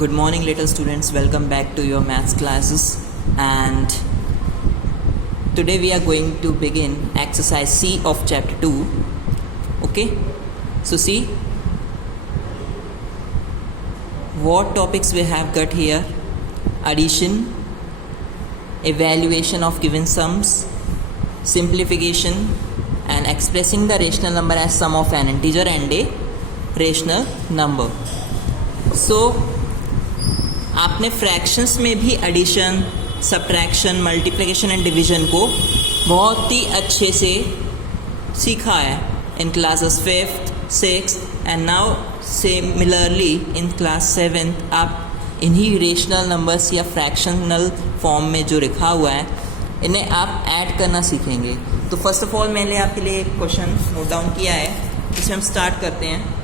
Good morning, little students. Welcome back to your maths classes. And today we are going to begin exercise C of chapter 2. Okay, so see what topics we have got here: addition, evaluation of given sums, simplification, and expressing the rational number as sum of an integer and a rational number. So आपने fractions में भी addition, subtraction, multiplication and division को बहुत ही अच्छे से सीखा है in classes 5th, 6th and now similarly in class 7th आप इन्हीं रेशनल नंबर्स या फ्रैक्शनल फॉर्म में जो लिखा हुआ है इन्हें आप ऐड करना सीखेंगे. तो फर्स्ट ऑफ ऑल मैंने आपके लिए एक क्वेश्चन नोट डाउन किया है, इसे हम स्टार्ट करते हैं.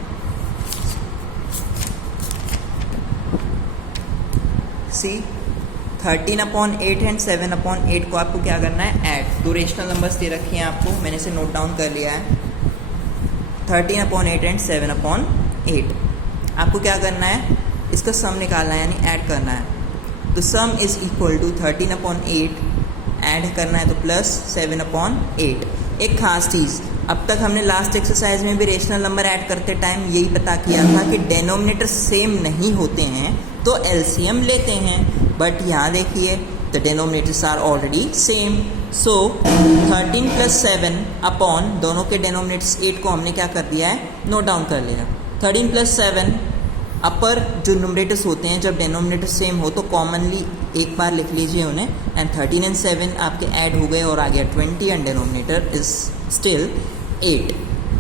सी 13/8 एंड 7/8 को आपको क्या करना है, ऐड. दो रेशनल नंबर्स दे रखी हैं आपको, मैंने इसे नोट डाउन कर लिया है. 13/8 एंड 7/8 आपको क्या करना है, इसका सम निकालना है यानी ऐड करना है. तो sum is equal to 13/8 add करना है तो प्लस 7/8. एक खास चीज़, अब तक हमने लास्ट एक्सरसाइज में भी रेशनल नंबर ऐड करते टाइम यही पता किया था कि डेनोमिनेटर सेम नहीं होते हैं तो एलसीएम लेते हैं. बट यहाँ देखिए the denominators are already same. So 13 + 7 upon दोनों के डेनोमिनेटर्स 8 को हमने क्या कर दिया है, नोट डाउन कर लिया. 13 + 7 अपर जो न्यूमरेटर्स होते हैं जब डेनोमिनेटर सेम हो तो कॉमनली एक बार लिख लीजिए उन्हें. एंड 13 एंड 7 आपके ऐड हो गए और आ गया 20 and denominator is still 8.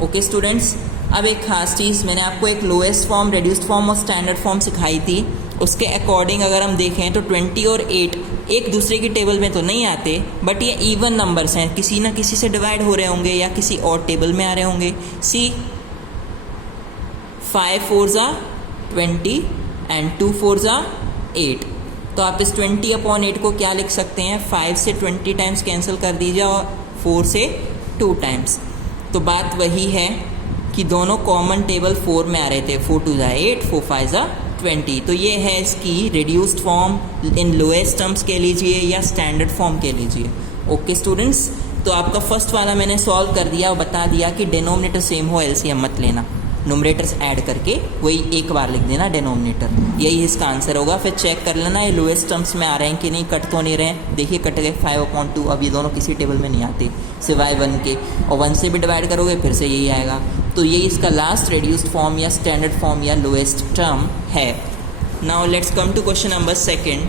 Okay students, अब एक खास चीज़, मैंने आपको एक लोएस्ट फॉर्म, रेड्यूस्ड फॉर्म और स्टैंडर्ड फॉर्म सिखाई थी. उसके अकॉर्डिंग अगर हम देखें तो 20 और 8 एक दूसरे की टेबल में तो नहीं आते, बट ये इवन नंबर्स हैं, किसी ना किसी से डिवाइड हो रहे होंगे या किसी और टेबल में आ रहे होंगे. सी 5 4s are 20 and 2 4s are 8. तो आप इस 20/8 को क्या लिख सकते हैं, 5 से 20 टाइम्स कैंसिल कर दीजिए और 4 से 2 टाइम्स. तो बात वही है कि दोनों कॉमन टेबल 4 में आ रहे थे. 4 2s are 8, 4 5s are 20. तो ये है इसकी रिड्यूस्ड फॉर्म. इन लोएस्ट टर्म्स के लीजिए या स्टैंडर्ड फॉर्म के लीजिए. ओके स्टूडेंट्स, तो आपका फर्स्ट वाला मैंने सॉल्व कर दिया और बता दिया कि डिनोमिनेटर सेम हो एलसीएम मत लेना, न्यूमरेटर्स ऐड करके वही एक बार लिख देना डिनोमिनेटर, यही इसका आंसर होगा. फिर चेक कर लेना ये लोएस्ट टर्म्स में आ रहे हैं कि नहीं, कट तो नहीं रहे हैं. देखिए कट गए 5/2. अब ये दोनों किसी टेबल में नहीं आते सिवाय 1 के, और 1 से भी डिवाइड करोगे फिर से यही आएगा. तो यही इसका लास्ट रेड्यूस्ड फॉर्म या स्टैंडर्ड फॉर्म या लोएस्ट टर्म है. Now let's come to question number 2.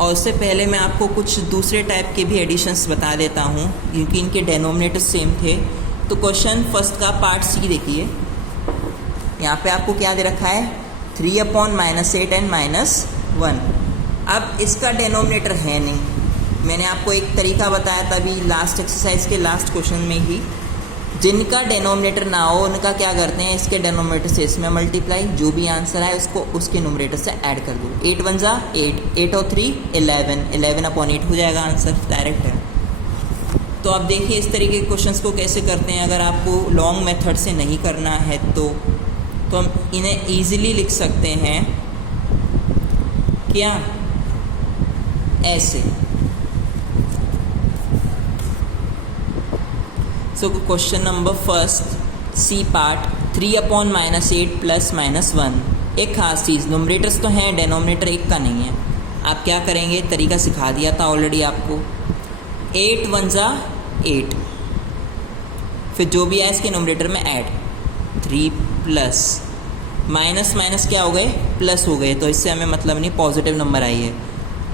और उससे पहले मैं आपको कुछ दूसरे टाइप के भी एडिशंस बता देता हूँ क्योंकि इनके डेनोमिनेटर सेम थे. तो क्वेश्चन फर्स्ट का पार्ट सी देखिए, यहाँ पे आपको क्या दे रखा है, 3/-8 एंड -1. अब इसका डेनोमिनेटर है नहीं. मैंने आपको एक तरीका बताया तभी लास्ट एक्सरसाइज के लास्ट क्वेश्चन में ही, जिनका डेनोमिनेटर ना हो उनका क्या करते हैं, इसके डेनोमिनेटर से इसमें मल्टीप्लाई, जो भी आंसर आए उसको उसके न्यूमरेटर से ऐड कर दो. 8 1s are 8, 8 और 3 11, 11/8 हो जाएगा आंसर, डायरेक्ट है. तो आप देखिए इस तरीके के क्वेश्चंस को कैसे करते हैं. अगर आपको लॉन्ग मेथड से नहीं करना है तो हम इन्हें ईजिली लिख सकते हैं क्या, ऐसे. So question number first C part, 3/-8 + -1. एक खास चीज़, न्यूमरेटर्स तो हैं, डेनोमिनेटर एक का नहीं है. आप क्या करेंगे, तरीका सिखा दिया था ऑलरेडी आपको. 8 1s are 8, फिर जो भी है इसके न्यूमरेटर में ऐड. 3 प्लस माइनस माइनस क्या हो गए, प्लस हो गए, तो इससे हमें मतलब नहीं, पॉजिटिव नंबर आई है.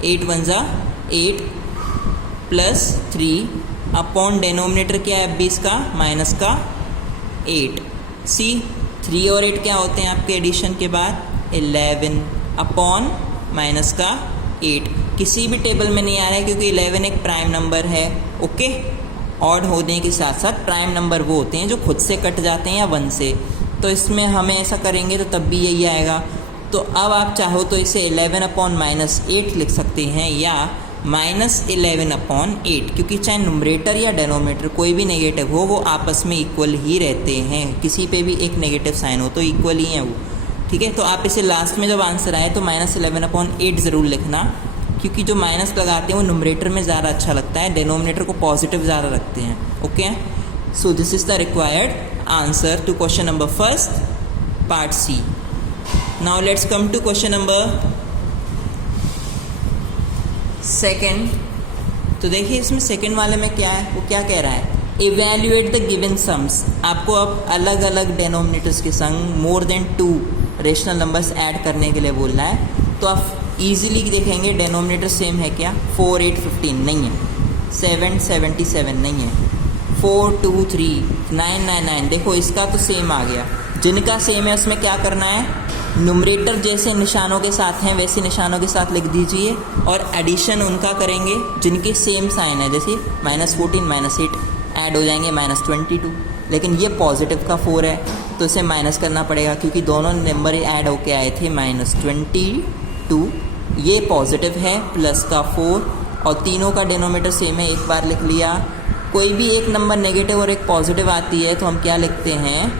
8 1s are 8 plus 3 upon denominator क्या है अब इसका, माइनस का 8. सी 3 और 8 क्या होते हैं आपके एडिशन के बाद, 11 अपॉन माइनस का 8. किसी भी टेबल में नहीं आ रहा है क्योंकि 11 एक प्राइम नंबर है. ओके, ऑड होने के साथ साथ प्राइम नंबर वो होते हैं जो खुद से कट जाते हैं या 1 से. तो इसमें हमें ऐसा करेंगे तो तब भी यही आएगा. तो अब आप चाहो तो इसे 11/-8 लिख सकते हैं या -11/8, क्योंकि चाहे न्यूमरेटर या डेनोमिनेटर कोई भी नेगेटिव हो वो आपस में इक्वल ही रहते हैं. किसी पे भी एक नेगेटिव साइन हो तो इक्वल ही है वो. ठीक है, तो आप इसे लास्ट में जब आंसर आए तो -11/8 ज़रूर लिखना, क्योंकि जो माइनस लगाते हैं वो नुमरेटर में ज़्यादा अच्छा लगता है, डिनोमिनेटर को पॉजिटिव ज़्यादा रखते हैं. Okay, so this is the required answer to question number first part C. Now let's come to question number second. तो देखिए इसमें सेकेंड वाले में क्या है, वो क्या कह रहा है, इवेल्युएट द गिवन सम्स. आपको अब अलग अलग डेनोमिनेटर्स के संग more than 2 rational numbers add करने के लिए बोल रहा है. तो आप ईजिली देखेंगे डेनोमिनेटर सेम है क्या, 4 8 15 नहीं है, 7 77 नहीं है, 4 2 3 9 9 9. देखो इसका तो सेम आ गया. जिनका सेम है उसमें क्या करना है, नुमरेटर जैसे निशानों के साथ हैं वैसे निशानों के साथ लिख दीजिए, और एडिशन उनका करेंगे जिनके सेम साइन है. जैसे -14 -8 ऐड हो जाएंगे -22. लेकिन ये पॉजिटिव का 4 है तो इसे माइनस करना पड़ेगा, क्योंकि दोनों नंबर ऐड होके आए थे -22. ये पॉजिटिव है प्लस का 4, और तीनों का डिनोमिनेटर सेम है, एक बार लिख लिया. कोई भी एक नंबर नेगेटिव और एक पॉजिटिव आती है तो हम क्या लिखते हैं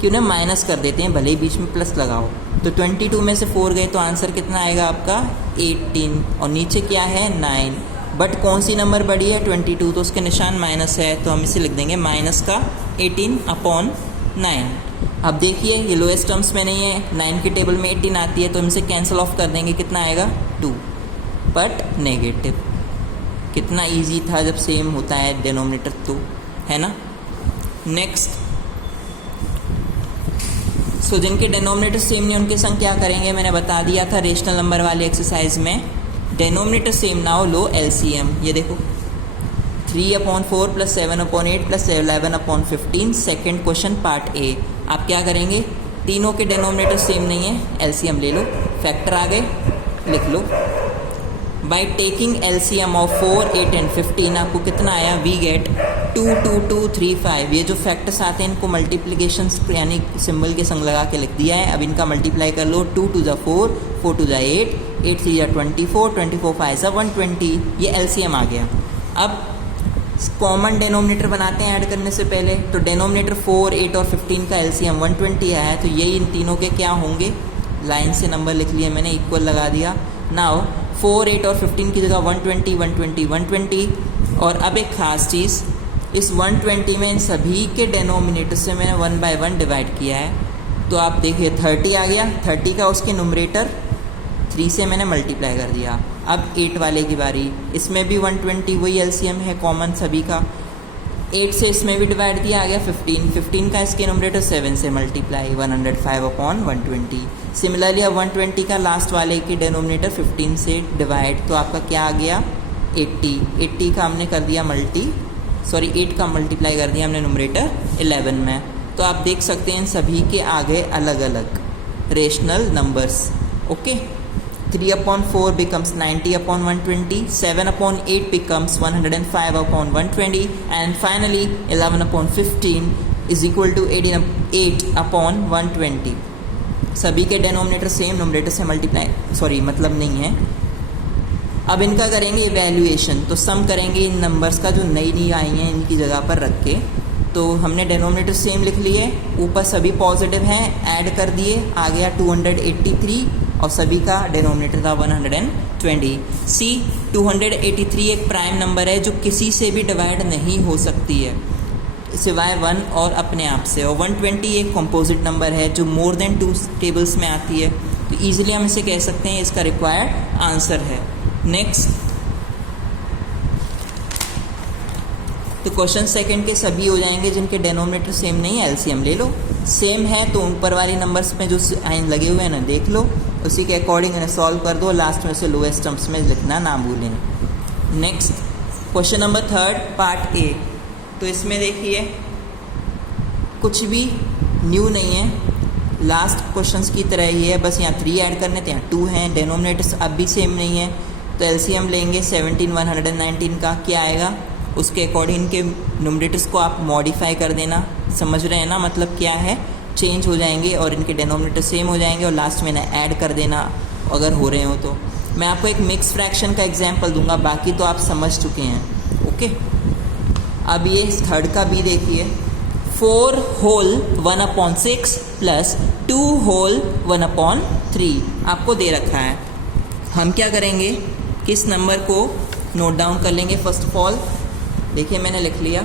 कि उन्हें माइनस कर देते हैं, भले ही बीच में प्लस लगाओ. तो 22 में से 4 गए तो आंसर कितना आएगा आपका 18, और नीचे क्या है 9. बट कौन सी नंबर बड़ी है 22, तो उसके निशान माइनस है, तो हम इसे लिख देंगे माइनस का 18/9. अब देखिए ये लोएस्ट टर्म्स में नहीं है, 9 की टेबल में 18 आती है, तो हम इसे कैंसिल ऑफ कर देंगे, कितना आएगा 2, बट नेगेटिव. कितना इजी था जब सेम होता है डिनोमिनेटर, तो है ना. नेक्स्ट, सो जिनके डिनोमिनेटर सेम नहीं उनके संग क्या करेंगे, मैंने बता दिया था रेशनल नंबर वाले एक्सरसाइज में. डिनोमिनेटर सेम ना हो, लो एलसीएम. ये देखो 3/4 + 7/8 + 11/15. Second question part A. आप क्या करेंगे, तीनों के डिनोमिनेटर सेम नहीं है, एलसीएम ले लो. फैक्टर आ गए, लिख लो. By taking LCM of 4 8 and 15 आपको कितना आया, वी गेट 2 2 2 3 5. ये जो फैक्टर्स आते हैं इनको मल्टीप्लिकेशन यानी सिंबल के संग लगा के लिख दिया है. अब इनका मल्टीप्लाई कर लो, 2 2 = 4 4 2 = 8 8 3 = 24 24 5 = 120. ये एलसीएम आ गया. अब कॉमन डेनोमिनेटर बनाते हैं ऐड करने से पहले. तो डेनोमिनेटर 4 8 और 15 का एलसीएम 120 आया है, तो यही इन तीनों के क्या होंगे, लाइन से नंबर लिख लिए मैंने, इक्वल लगा दिया. नाउ 4 8 और 15 की जगह 120 120 120. और अब एक ख़ास चीज़, इस 120 में इन सभी के डेनोमिनेटर से मैंने 1 by 1 डिवाइड किया है. तो आप देखिए 30 आ गया, 30 का उसके नुमरेटर 3 से मैंने मल्टीप्लाई कर दिया. अब 8 वाले की बारी, इसमें भी 120 वही एलसीएम है कॉमन सभी का, 8 से इसमें भी डिवाइड किया, आ गया 15 15 का इसके नुमरेटर 7 से मल्टीप्लाई 105/120. सिमिलरली अब 120 का लास्ट वाले के डेनोमिनेटर 15 से डिवाइड, तो आपका क्या आ गया 80. 80 का हमने कर दिया 8 का मल्टीप्लाई कर दिया हमने नुमरेटर 11 में. तो आप देख सकते हैं इन सभी के आगे अलग अलग rational numbers. Okay, 3/4 becomes 90/120, 7/8 becomes 105/120, and finally 11/15 is equal to 8/120. सभी के डेनोमिनेटर सेम, नोमिनेटर से मल्टीप्लाई मतलब नहीं है. अब इनका करेंगे इवैल्यूएशन, तो सम करेंगे इन नंबर्स का जो नई आई हैं इनकी जगह पर रख के. तो हमने डेनोमिनेटर सेम लिख लिए, ऊपर सभी पॉजिटिव हैं, ऐड कर दिए, आ गया 283, और सभी का डेनोमिनेटर था 120. सी 283 एक प्राइम नंबर है जो किसी से भी डिवाइड नहीं हो सकती है सिवाय 1 और अपने आप से, और 120 एक कंपोजिट नंबर है जो मोर देन 2 टेबल्स में आती है. तो ईजिली हम इसे कह सकते हैं इसका रिक्वायर्ड आंसर है. नेक्स्ट, तो क्वेश्चन सेकंड के सभी हो जाएंगे जिनके डेनोमिनेटर सेम नहीं है, एलसीएम ले लो. सेम है तो ऊपर वाली नंबर्स में जो साइन लगे हुए हैं ना देख लो, उसी के अकॉर्डिंग इन्हें सॉल्व कर दो. लास्ट में से लोएस्ट टर्म्स में लिखना ना भूलें. Next, question number third part A. तो इसमें देखिए कुछ भी न्यू नहीं है, लास्ट क्वेश्चंस की तरह ही है, बस यहाँ 3 ऐड करने थे, यहाँ 2 हैं. डेनोमिनेटर्स अब भी सेम नहीं है, तो एलसीएम लेंगे 17 119 का, क्या आएगा उसके अकॉर्डिंग इनके नुमरेटर्स को आप मॉडिफाई कर देना. समझ रहे हैं ना, मतलब क्या है, चेंज हो जाएंगे और इनके डेनोमिनेटर सेम हो जाएंगे, और लास्ट में ना ऐड कर देना अगर हो रहे हो तो. मैं आपको एक मिक्स फ्रैक्शन का एग्जांपल दूंगा, बाकी तो आप समझ चुके हैं. ओके, अब ये थर्ड का भी देखिए, 4 whole 1/6 + 2 होल 1/3 आपको दे रखा है। हम क्या करेंगे कि इस नंबर को नोट डाउन कर लेंगे। फर्स्ट ऑफ ऑल देखिए मैंने लिख लिया,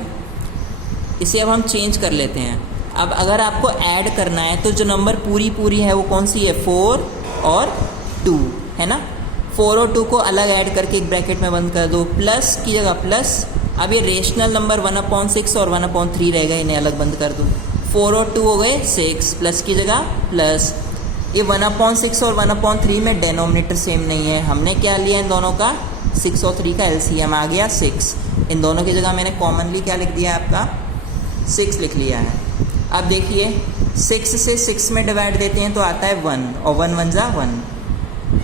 इसे अब हम चेंज कर लेते हैं। अब अगर आपको ऐड करना है तो जो नंबर पूरी है वो कौन सी है, 4 और 2 है ना। 4 और 2 को अलग ऐड करके एक ब्रैकेट में बंद कर दो, प्लस की जगह प्लस। अब ये रेशनल नंबर 1/6 और 1/3 रहेगा, इन्हें अलग बंद कर दो। 4 और 2 हो गए 6, प्लस की जगह प्लस। ये 1/6 और 1/3 में डेनोमिनेटर सेम नहीं है, हमने क्या लिया इन दोनों का, 6 और 3 का एलसीएम आ गया 6। इन दोनों की जगह मैंने कॉमनली क्या लिख दिया है, आपका 6 लिख लिया है। अब देखिए 6 से 6 में डिवाइड देते हैं तो आता है 1, और 1 1 जा 1।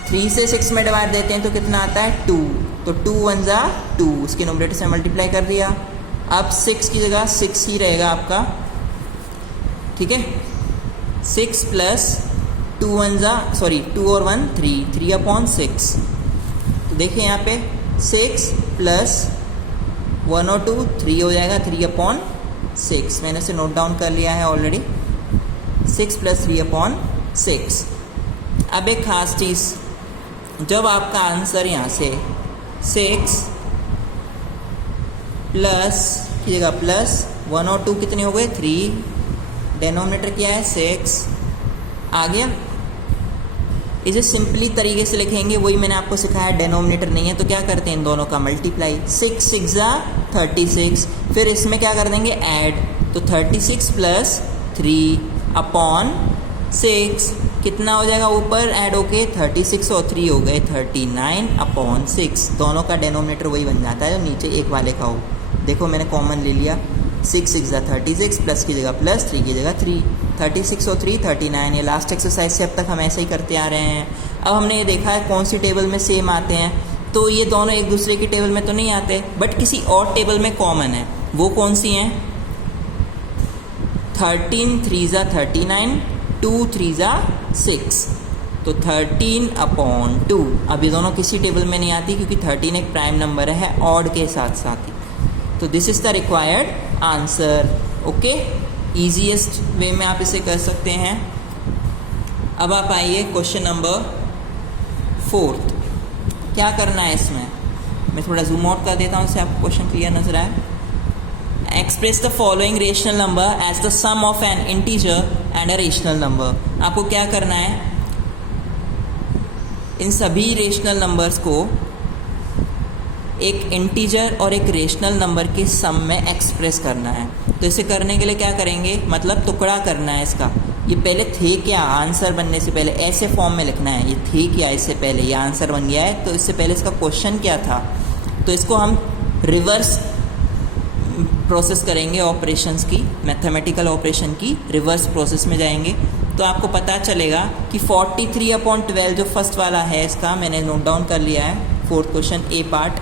3 से 6 में डिवाइड देते हैं तो कितना आता है 2, तो 2 1 जा 2, उसके नोमिनेटर से मल्टीप्लाई कर दिया। अब 6 की जगह 6 ही रहेगा आपका, ठीक है। 6 प्लस 2 1 जा 2 और 1 3, 3/6। तो देखिए यहाँ पे 6 प्लस 1 और 2 3 हो जाएगा, 3/6। मैंने इसे नोट डाउन कर लिया है ऑलरेडी, 6 प्लस 3/6। अब एक खास चीज़, जब आपका आंसर यहाँ से 6 प्लस की जगह प्लस 1 और 2 कितने हो गए 3, डेनोमिनेटर क्या है 6 आ गया। इसे सिंपली तरीके से लिखेंगे, वही मैंने आपको सिखाया, डेनोमिनेटर नहीं है तो क्या करते हैं इन दोनों का मल्टीप्लाई, 6 6 जा 36, फिर इसमें क्या कर देंगे ऐड, तो 36 प्लस 3/6 कितना हो जाएगा, ऊपर ऐड होके 36 और 3 हो गए 39/6। दोनों का डेनोमिनेटर वही बन जाता है जो नीचे एक वाले का हो। देखो मैंने कॉमन ले लिया, 6 6 जा 36, प्लस की जगह प्लस, 3 की जगह 3, 36 और 3 39। ये लास्ट एक्सरसाइज से अब तक हम ऐसे ही करते आ रहे हैं। अब हमने ये देखा है कौन सी टेबल में सेम आते हैं, तो ये दोनों एक दूसरे की टेबल में तो नहीं आते, बट किसी और टेबल में कॉमन है। वो कौन सी हैं, 13 3 जा 39, 2 3 जा 6, तो 13/2। अब ये दोनों किसी टेबल में नहीं आती क्योंकि 13 एक प्राइम नंबर है ऑड के साथ साथ ही। तो this is the required answer. Okay, easiest वे में आप इसे कर सकते हैं। अब आप आइए क्वेश्चन नंबर 4। क्या करना है इसमें, मैं थोड़ा जूम आउट कर देता हूँ इससे आपको क्वेश्चन क्लियर नजर आए। Express the following rational number as the sum of an integer and a rational number. आपको क्या करना है, इन सभी रेशनल नंबर्स को एक इंटीजर और एक रेशनल नंबर के सम में एक्सप्रेस करना है। तो इसे करने के लिए क्या करेंगे, मतलब टुकड़ा करना है इसका। ये पहले थे क्या, आंसर बनने से पहले ऐसे फॉर्म में लिखना है, ये थे क्या इससे पहले, ये आंसर बन गया है तो इससे पहले इसका क्वेश्चन क्या था। तो इसको हम रिवर्स प्रोसेस करेंगे, ऑपरेशंस की, मैथमेटिकल ऑपरेशन की रिवर्स प्रोसेस में जाएंगे। तो आपको पता चलेगा कि 43/12 जो फर्स्ट वाला है इसका मैंने नोट डाउन कर लिया है, फोर्थ क्वेश्चन ए पार्ट।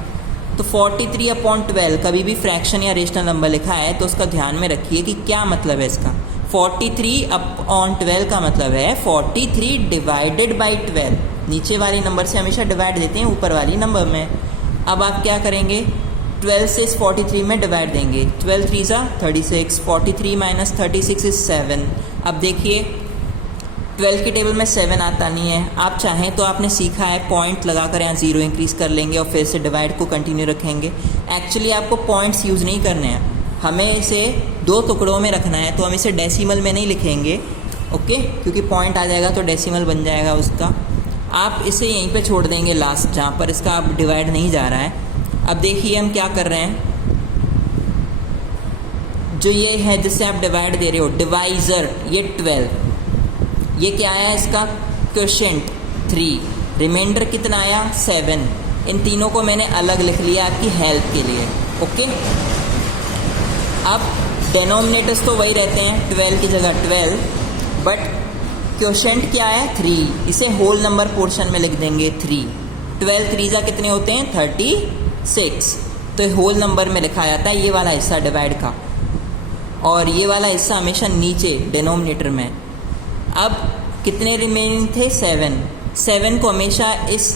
तो 43/12 कभी भी फ्रैक्शन या रेशनल नंबर लिखा है तो उसका ध्यान में रखिए कि क्या मतलब है इसका। 43/12 का मतलब है 43 डिवाइडेड बाई 12। नीचे वाले नंबर से हमेशा डिवाइड देते हैं ऊपर वाली नंबर में। अब आप क्या करेंगे, 12 से इस 43 में डिवाइड देंगे, 12 3 जा 36, 43 माइनस 36 इज 7। अब देखिए 12 की टेबल में 7 आता नहीं है, आप चाहें तो आपने सीखा है पॉइंट लगाकर यहाँ 0 इंक्रीज कर लेंगे और फिर से डिवाइड को कंटिन्यू रखेंगे। एक्चुअली आपको पॉइंट्स यूज़ नहीं करने हैं, हमें इसे 2 टुकड़ों में रखना है, तो हम इसे डेसिमल में नहीं लिखेंगे, ओके, क्योंकि पॉइंट आ जाएगा तो डेसिमल बन जाएगा उसका। आप इसे यहीं पे छोड़ देंगे लास्ट, जहाँ पर इसका अब डिवाइड नहीं जा रहा है। अब देखिए हम क्या कर रहे हैं, जो ये है जिससे आप डिवाइड दे रहे हो, डिवाइज़र, ये 12, ये क्या आया इसका क्वोशिएंट 3, रिमाइंडर कितना आया 7। इन तीनों को मैंने अलग लिख लिया आपकी हेल्प के लिए, ओके। अब डेनोमिनेटर्स तो वही रहते हैं, 12 की जगह 12, बट क्वोशिएंट क्या है 3, इसे होल नंबर पोर्शन में लिख देंगे 3। 12 3 जा कितने होते हैं 36, तो होल नंबर में लिखा जाता है ये वाला हिस्सा डिवाइड का, और ये वाला हिस्सा हमेशा नीचे डिनोमिनेटर में। अब कितने रिमेनिंग थे 7, 7 को हमेशा इस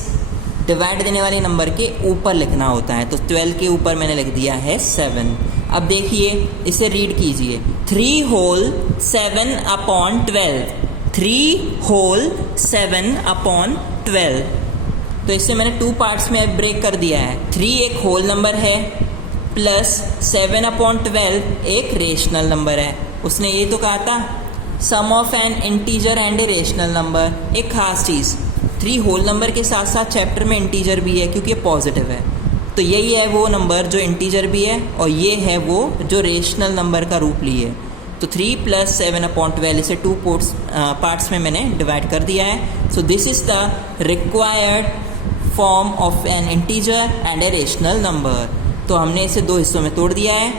डिवाइड देने वाले नंबर के ऊपर लिखना होता है, तो 12 के ऊपर मैंने लिख दिया है 7। अब देखिए इसे रीड कीजिए, 3 होल 7/12, 3/7/12। तो इससे मैंने 2 पार्ट्स में ब्रेक कर दिया है। 3 एक होल नंबर है प्लस 7/12 एक रेशनल नंबर है। उसने ये तो कहा था sum of an integer and a rational number. एक खास चीज़, 3 होल नंबर के साथ साथ चैप्टर में इंटीजर भी है क्योंकि ये पॉजिटिव है। तो यही है वो नंबर जो इंटीजर भी है और ये है वो जो रेशनल नंबर का रूप लिए। तो 3 + 7/12 इसे 2 पार्ट्स में मैंने डिवाइड कर दिया है। सो this is the required form of an integer and a rational number. तो हमने इसे 2 हिस्सों में तोड़ दिया है,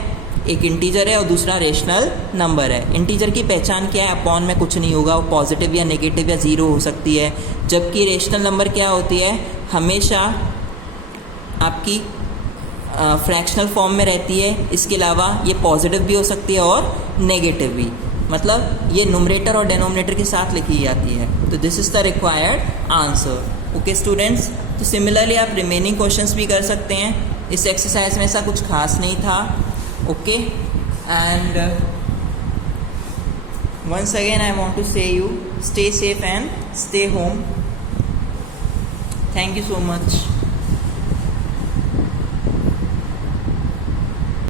एक इंटीजर है और दूसरा रेशनल नंबर है। इंटीजर की पहचान क्या है? अपॉन में कुछ नहीं होगा, वो पॉजिटिव या नेगेटिव या ज़ीरो हो सकती है। जबकि रेशनल नंबर क्या होती है? हमेशा आपकी फ्रैक्शनल फॉर्म में रहती है। इसके अलावा ये पॉजिटिव भी हो सकती है और नेगेटिव भी, मतलब ये नुमरेटर और डेनोमिनेटर के साथ लिखी जाती है। तो this is the required answer. Okay students, तो सिमिलरली आप रिमेनिंग क्वेश्चंस भी कर सकते हैं। इस एक्सरसाइज में ऐसा कुछ खास नहीं था। Okay, and once again I want to say you stay safe and stay home. Thank you so much.